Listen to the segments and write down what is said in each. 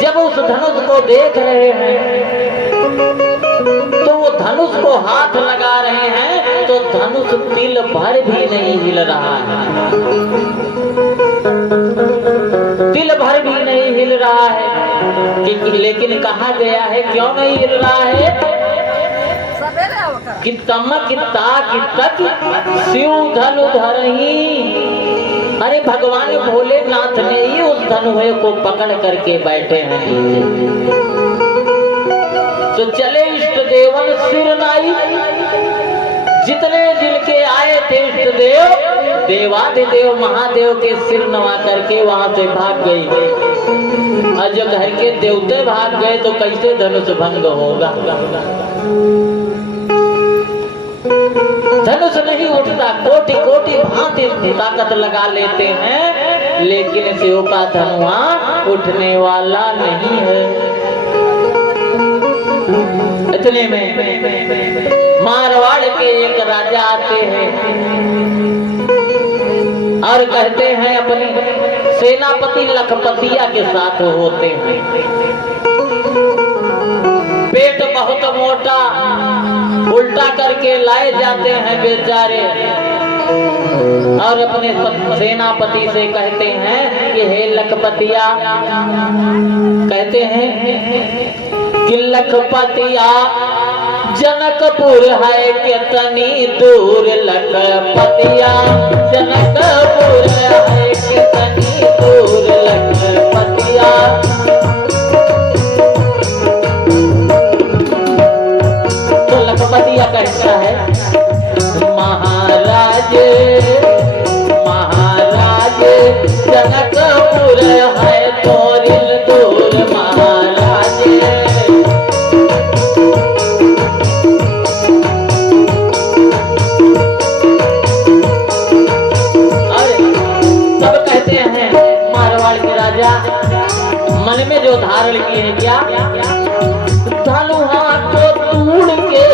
जब उस धनुष को देख रहे हैं तो वो धनुष को हाथ लगा रहे हैं तो धनुष तिल भर भी नहीं हिल रहा है, तिल भर भी नहीं हिल रहा है। लेकिन कहा गया है क्यों नहीं हिल रहा है कि तमक ताक तक शिव धनु धरही। अरे भगवान भोलेनाथ ने ही उस धनुष को पकड़ करके बैठे हैं नीचे। तो चले इष्ट देवन सिर नाई, जितने दिल के आए थे इष्ट देव देवादिदेव महादेव के सिर नवा करके वहां से भाग गई। और जब घर के देवते भाग गए तो कैसे धनुष भंग होगा। धनुष नहीं उठता, कोटि कोटि भांति ताकत लगा लेते हैं, लेकिन शिव का धनुआ उठने वाला नहीं है। इतने में मारवाड़ के एक राजा आते हैं और कहते हैं अपने सेनापति लखपतिया के साथ होते हैं। पेट बहुत मोटा, उल्टा करके लाए जाते हैं बेचारे और अपने सेनापति से कहते हैं कि हे लखपतिया, कहते हैं कि लखपतिया जनकपुर है कितनी दूर, लखपतिया जनकपुर है कितनी दूर, लखपतिया। तो लखपतिया कहता है महाराज महाराज जनकपुर है थोड़ी दूर महाराज। मन में जो धारण किए हैं क्या, धनुहा को तोड़ के,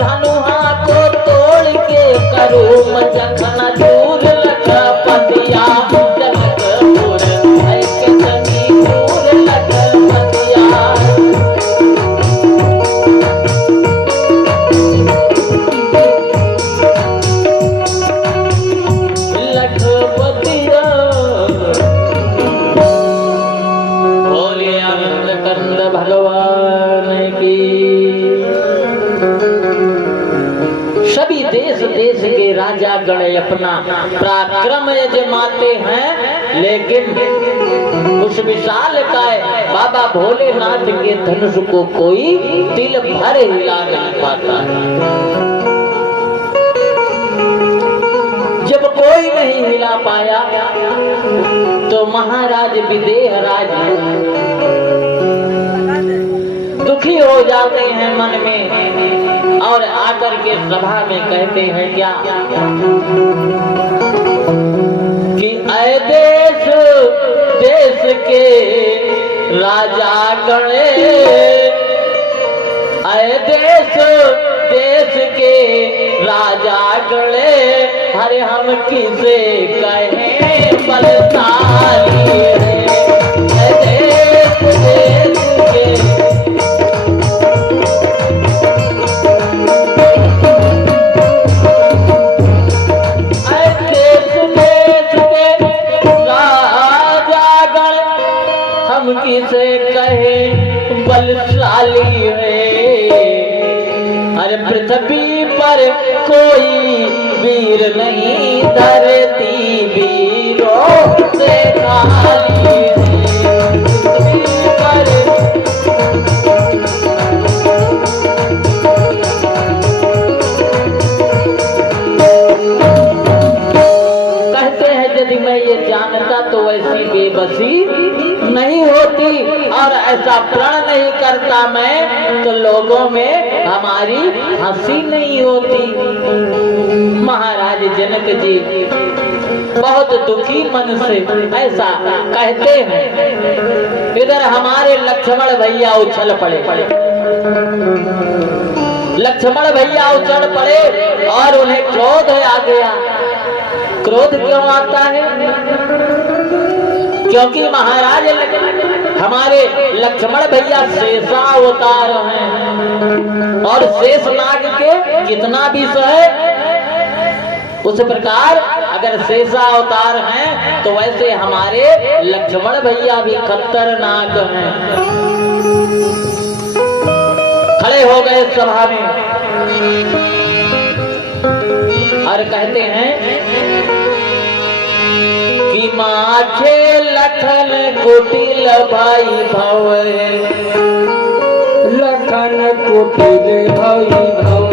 धनुहा को तोड़ के करूं मचखना दूर, लखपतिया जनकपुर है कितनी दूर, लखपतिया। लखपतिया भगवान की। सभी देश देश के राजा गण अपना पराक्रम यजमाते हैं, लेकिन उस विशाल काय बाबा भोलेनाथ के धनुष को कोई तिल भर हिला नहीं पाता है। जब कोई नहीं हिला पाया तो महाराज विदेह राज दुखी हो जाते हैं मन में और आकर के सभा में कहते हैं क्या कि ऐ देश देश के राजा गणे, ऐ देश देश के राजा गणे, हरे हम किसे कहें बलशाली रे। ऐ देश देश के किसे कहे बलशाली है। अरे पृथ्वी पर कोई वीर नहीं, धरती वीरों से खाली है। कहते हैं यदि मैं ये जानता तो ऐसी बेबसी नहीं होती और ऐसा प्रण नहीं करता मैं तो लोगों में हमारी हंसी नहीं होती। महाराज जनक जी बहुत दुखी मन से ऐसा कहते हैं। इधर हमारे लक्ष्मण भैया उछल पड़े, लक्ष्मण भैया उछल पड़े और उन्हें क्रोध आ गया। क्रोध क्यों आता है क्योंकि महाराज हमारे लक्ष्मण भैया शेषा अवतार हैं और शेषनाग के कितना भी सहे, उस प्रकार अगर शेषा अवतार हैं तो वैसे हमारे लक्ष्मण भैया भी खतरनाक हैं। खड़े हो गए सभा में और कहते हैं कि माखे लखन कुटिल भाई भव, लखन कुटिल भाई भव,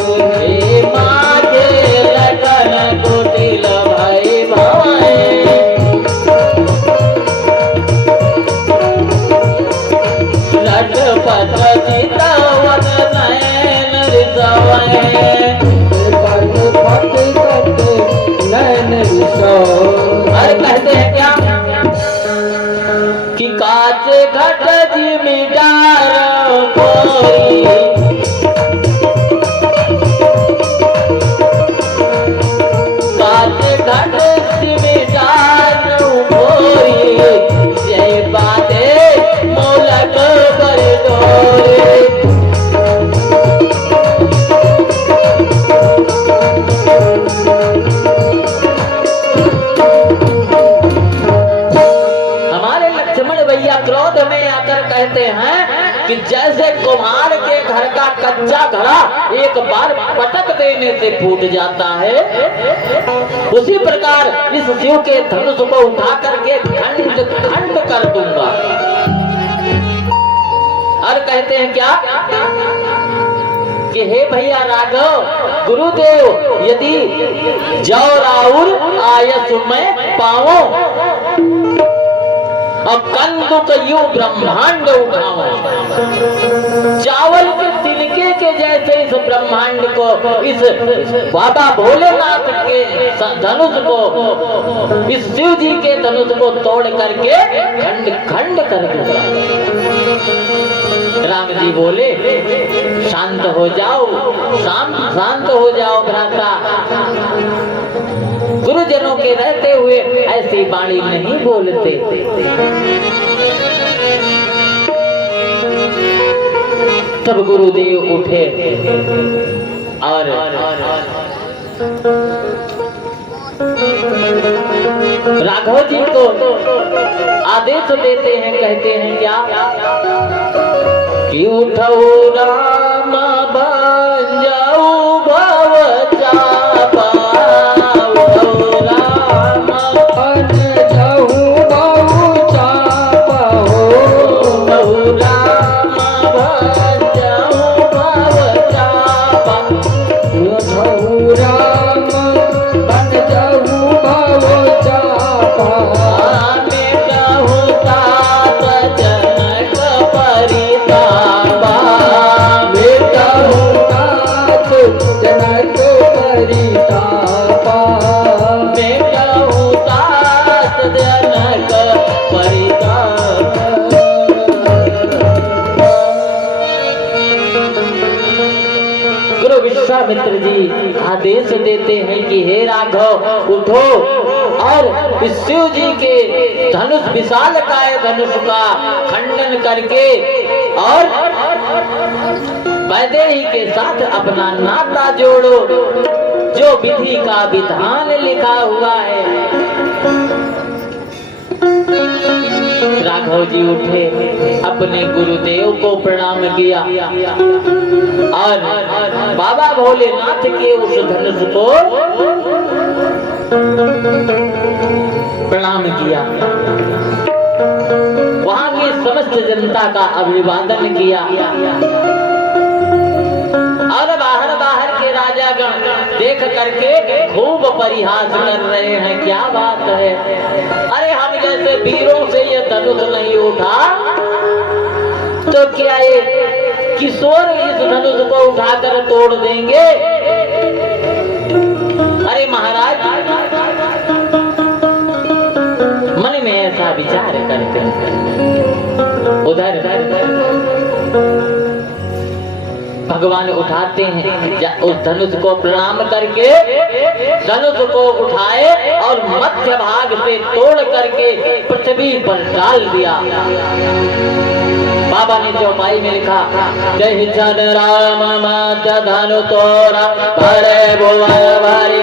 माखे लखन कुटिल भाई भव, लटपट चितवन नयन रिसवै, अरे कहते हैं क्या कि काच घट जिमीदार कोई, काच घट जिमीदार कोई, जय बाते मोलक बरदोई। क्रोध में आकर कहते हैं कि जैसे कुम्हार के घर का कच्चा घड़ा एक बार पटक देने से फूट जाता है, उसी प्रकार इस शिव के धनुष को उठा करके खंड खंड कर दूंगा। और कहते हैं क्या कि हे भैया राघव गुरुदेव, यदि जौ राउर आयस में पाओ और कंदुक यू ब्रह्मांड उठाओ, चावल के तिनके के जैसे इस ब्रह्मांड को, इस बाबा भोलेनाथ के धनुष को, इस शिव जी के धनुष को तोड़ करके खंड खंड कर दूंगा। राम जी बोले शांत हो जाओ, शांत हो जाओ भ्राता, गुरुजनों के रहते हुए ऐसी वाणी नहीं बोलते। तब गुरुदेव उठे और राघव जी को आदेश देते हैं, कहते हैं क्या कि उठो राम बन जाऊ भव चापा, मित्र जी आदेश देते हैं कि हे राघव उठो और इस शिव जी के धनुष विशालकाय धनुष का खंडन करके और वैदेही के साथ अपना नाता जोड़ो, जो विधि का विधान लिखा हुआ है। राघव जी उठे, अपने गुरुदेव को प्रणाम किया और बाबा भोलेनाथ के उस धनुष को प्रणाम किया, वहां की समस्त जनता का अभिवादन किया और बाहर के राजागण देख करके खूब परिहास कर रहे हैं। क्या बात है, अरे हम जैसे वीरों से ये धनुष नहीं उठा तो क्या ये किशोर इस धनुष को उठाकर तोड़ देंगे? अरे महाराज मन में ऐसा विचार करते हैं। उधर भगवान उठाते हैं उस धनुष को प्रणाम करके धनुष को उठाए और मध्य भाग से तोड़ करके पृथ्वी पर डाल दिया। बाबा ने चौपाई में लिखा, जय जन राम मध्य धनु तोड़ा, बड़े भुवन भरी